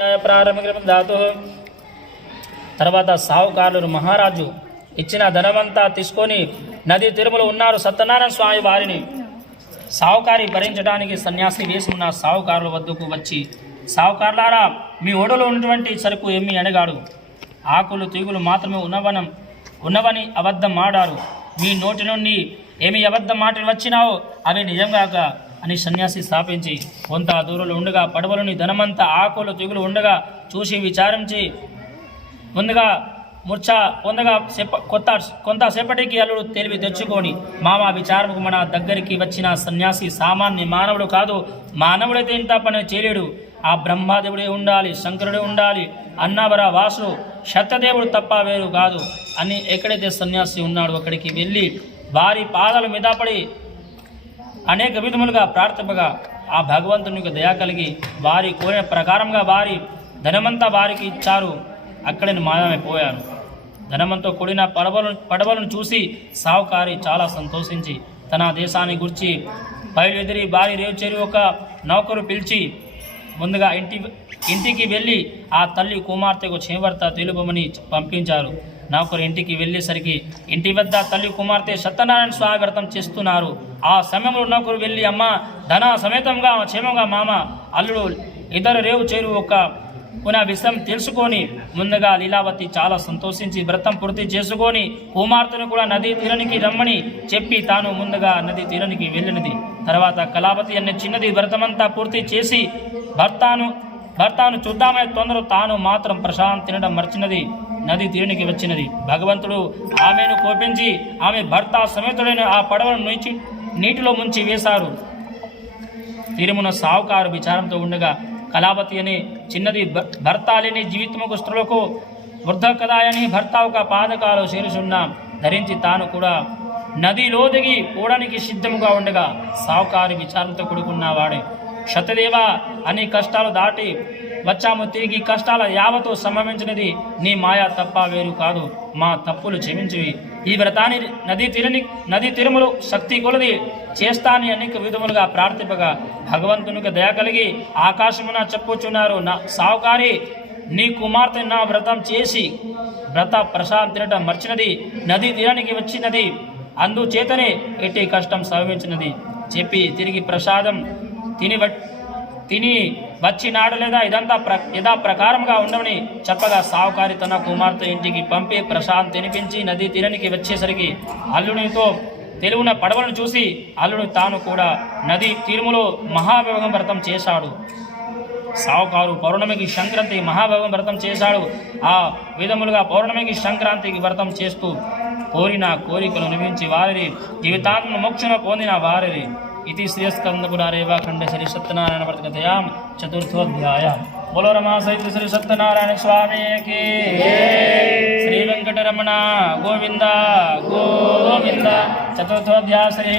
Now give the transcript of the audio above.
ప్రారంభం ధాతు తర్వాత సావుకారులు మహారాజు ఇచ్చిన ధనమంతా తీసుకొని నది తిరుమల ఉన్నారు సత్యనారాయణ స్వామి వారిని. సావుకారి భరించడానికి సన్యాసి వేసుకున్న సావుకారుల వద్దకు వచ్చి సావుకారులారా మీ ఓడలో ఉన్నటువంటి సరుకు ఏమి అడగాడు ఆకులు తీగులు మాత్రమే ఉన్నవనం ఉన్నవని అబద్ధం ఆడారు. మీ నోటి నుండి ఏమి అబద్ధం మాటలు వచ్చినావో అవి నిజంగాక అని సన్యాసి స్థాపించి కొంత దూరంలో ఉండగా పడవలోని ధనమంతా ఆకులు తెగులు ఉండగా చూసి విచారించి ముందుగా ముర్చ పొందగా సేప కొత్త కొంతసేపటికి అల్లుడు తెలివి తెచ్చుకొని మామ విచారముకు మన దగ్గరికి వచ్చిన సన్యాసి సామాన్య మానవుడు కాదు. మానవుడైతే ఇంత పని చేయలేడు. ఆ బ్రహ్మాదేవుడే ఉండాలి శంకరుడే ఉండాలి అన్నవర వాసుడు. శతదేవుడు తప్ప వేరు కాదు అని ఎక్కడైతే సన్యాసి ఉన్నాడో అక్కడికి వెళ్ళి వారి పాదాల మీద పడి అనేక విధములుగా ప్రార్థనగా ఆ భగవంతునికి దయ కలిగి వారి కోరిన ప్రకారంగా వారి ధనమంతా వారికి ఇచ్చారు. అక్కడిని మాయమైపోయాను ధనమంతో కూడిన పడవలను పడవలను చూసి సావుకారి చాలా సంతోషించి తన దేశాన్ని గురించి బయలుదేరి భారీ రేవుచేరి ఒక నౌకరు పిలిచి ముందుగా ఇంటి ఇంటికి వెళ్ళి ఆ తల్లి కుమార్తెకు చేవర్త తెలుపమని పంపించారు. నౌకరు ఇంటికి వెళ్ళేసరికి ఇంటి వద్ద తల్లి కుమార్తె సత్యనారాయణ స్వాగతం చేస్తున్నారు. ఆ సమయంలో నౌకరు వెళ్ళి అమ్మ ధన సమేతంగా క్షేమంగా మామ అల్లుడు ఇద్దరు రేవు చేరు ఒక పునః విషయం తెలుసుకొని ముందుగా లీలావతి చాలా సంతోషించి వ్రతం పూర్తి చేసుకొని కుమార్తెను కూడా నదీ తీరానికి రమ్మని చెప్పి తాను ముందుగా నది తీరానికి వెళ్ళినది. తర్వాత కళావతి అనే చిన్నది వ్రతమంతా పూర్తి చేసి భర్తను భర్తను చూద్దామనే తొందర తాను మాత్రం ప్రశాంత్ తినడం మర్చినది నది తీరునికి వచ్చినది. భగవంతుడు ఆమెను కోపించి ఆమె భర్త సమేతుడైన ఆ పడవను నుంచి నీటిలో ముంచి వేశారు. తీరమున సావుకారు విచారంతో ఉండగా కళావతి అని చిన్నది భర్త లేని జీవితముకు స్త్రులకు వృద్ధ కదాయని భర్త ఒక పాదకాలు చేరుచున్న ధరించి తాను కూడా నదిలో దిగి పోవడానికి సిద్ధముగా ఉండగా సావుకారి విచారంతో కూడుకున్నవాడే శతదేవ అని కష్టాలు దాటి వచ్చాము. తిరిగి కష్టాల యావతో సంభవించినది నీ మాయ తప్ప వేరు కాదు. మా తప్పులు క్షమించివి ఈ వ్రతాన్ని నదీ తీరని నదీ తిరుములు శక్తి కొలది చేస్తాని అనేక విధములుగా ప్రార్థింపగా భగవంతునికి దయ కలిగి ఆకాశమున చెప్పుచున్నారు. నా సావుకారి నీ కుమార్తె నా వ్రతం చేసి వ్రత ప్రసాదం తినటం మర్చినది. నదీ తీరానికి వచ్చినది అందుచేతనే ఎట్టి కష్టం సంభవించినది చెప్పి తిరిగి ప్రసాదం తిని తిని వచ్చినాడు లేదా ఇదంతా ప్ర యథా ప్రకారంగా ఉండమని చెప్పగా సావుకారి తన కుమార్తె ఇంటికి పంపి ప్రశాంత్ తినిపించి నదీ తీరానికి వచ్చేసరికి అల్లునితో తెలుగున పడవలను చూసి అల్లుడు తాను కూడా నది తీరుములో మహావిభగం వ్రతం చేశాడు. సావుకారు పౌర్ణమికి సంక్రాంతి మహాభాగం వ్రతం చేశాడు. ఆ విధములుగా పౌర్ణమికి సంక్రాంతికి వ్రతం చేస్తూ కోరిన కోరికలు నిర్మించి వారిని జీవితాత్మ మోక్షణ పొందిన వారిని ఇది శ్రీస్కందపురారేవా ఖండ శ్రీ సత్యనారాయణ వ్రతకథయాం చతుర్థోధ్యాయ. బోలో రమా శ్రీ సత్యనారాయణ స్వామికి శ్రీ వెంకటరమణ గోవింద గోవింద. చతుర్థోధ్యాయ శ్రీ